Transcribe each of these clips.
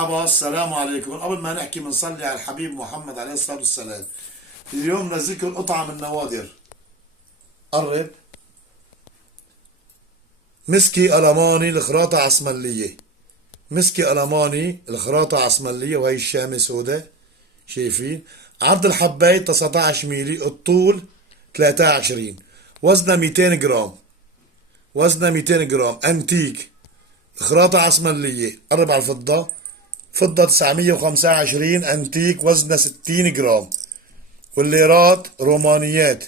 مرحبا، السلام عليكم. قبل ما نحكي بنصلي على الحبيب محمد عليه الصلاة والسلام. اليوم نزلكم قطعة من نوادر. قرب. مسكي ألماني الخراطة عسملية. مسكي ألماني الخراطة عسملية، وهي الشامة سوداء. شايفين عرض الحباية 19 ميلي، الطول 23، وزنها 200 جرام. وزنها 200 جرام، انتيك، خراطة عسملية. قرب على الفضة. فضة 925 انتيك، وزنها 60 جرام. والليرات رومانيات.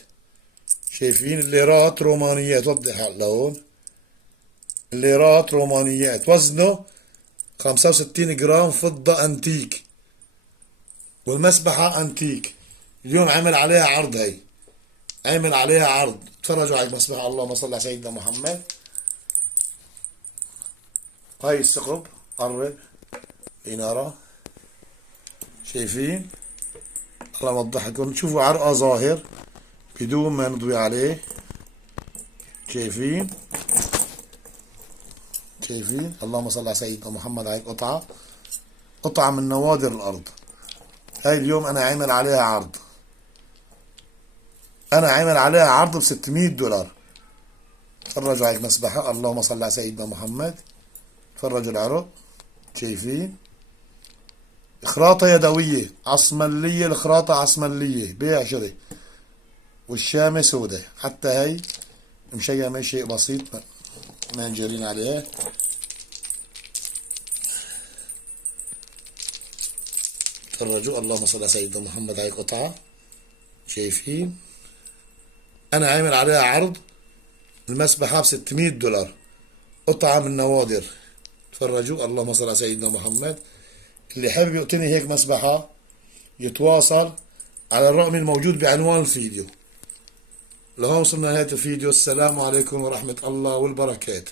شايفين الليرات رومانيات، وضح لهون. الليرات رومانيات، وزنه 65 جرام، فضة انتيك. والمسبحة انتيك. اليوم عمل عليها عرض، هي عمل عليها عرض. تفرجوا على المسبحة. اللهم صل على سيدنا محمد. هاي الثقب. قرب إنارة. شايفين؟ الله يوضح لكم. شوفوا عرقه ظاهر بدون ما نضوي عليه. شايفين؟ شايفين؟ اللهم صل على سيدنا محمد. هاي قطعة من نوادر الأرض. هاي اليوم أنا عامل عليها عرض. أنا عامل عليها عرض ب 600 دولار. تفرجوا على المسبحة. اللهم صل على سيدنا محمد. تفرجوا العرق. شايفين؟ خراطة يدوية عسملية. الخراطة عسملية، بيع شري. والشامة سوداء. حتى هي مشيمة شيء بسيط ما نجرين عليها. تفرجوا. اللهم صل على سيدنا محمد. هاي قطعة. شايفين؟ أنا عامل عليها عرض. المسبحة ب 600 دولار. قطعة من نوادر. تفرجوا. اللهم صل على سيدنا محمد. اللي حابب يعطيني هيك مسبحة يتواصل على الرقم الموجود بعنوان الفيديو. لهون وصلنا نهاية الفيديو. السلام عليكم ورحمة الله والبركات.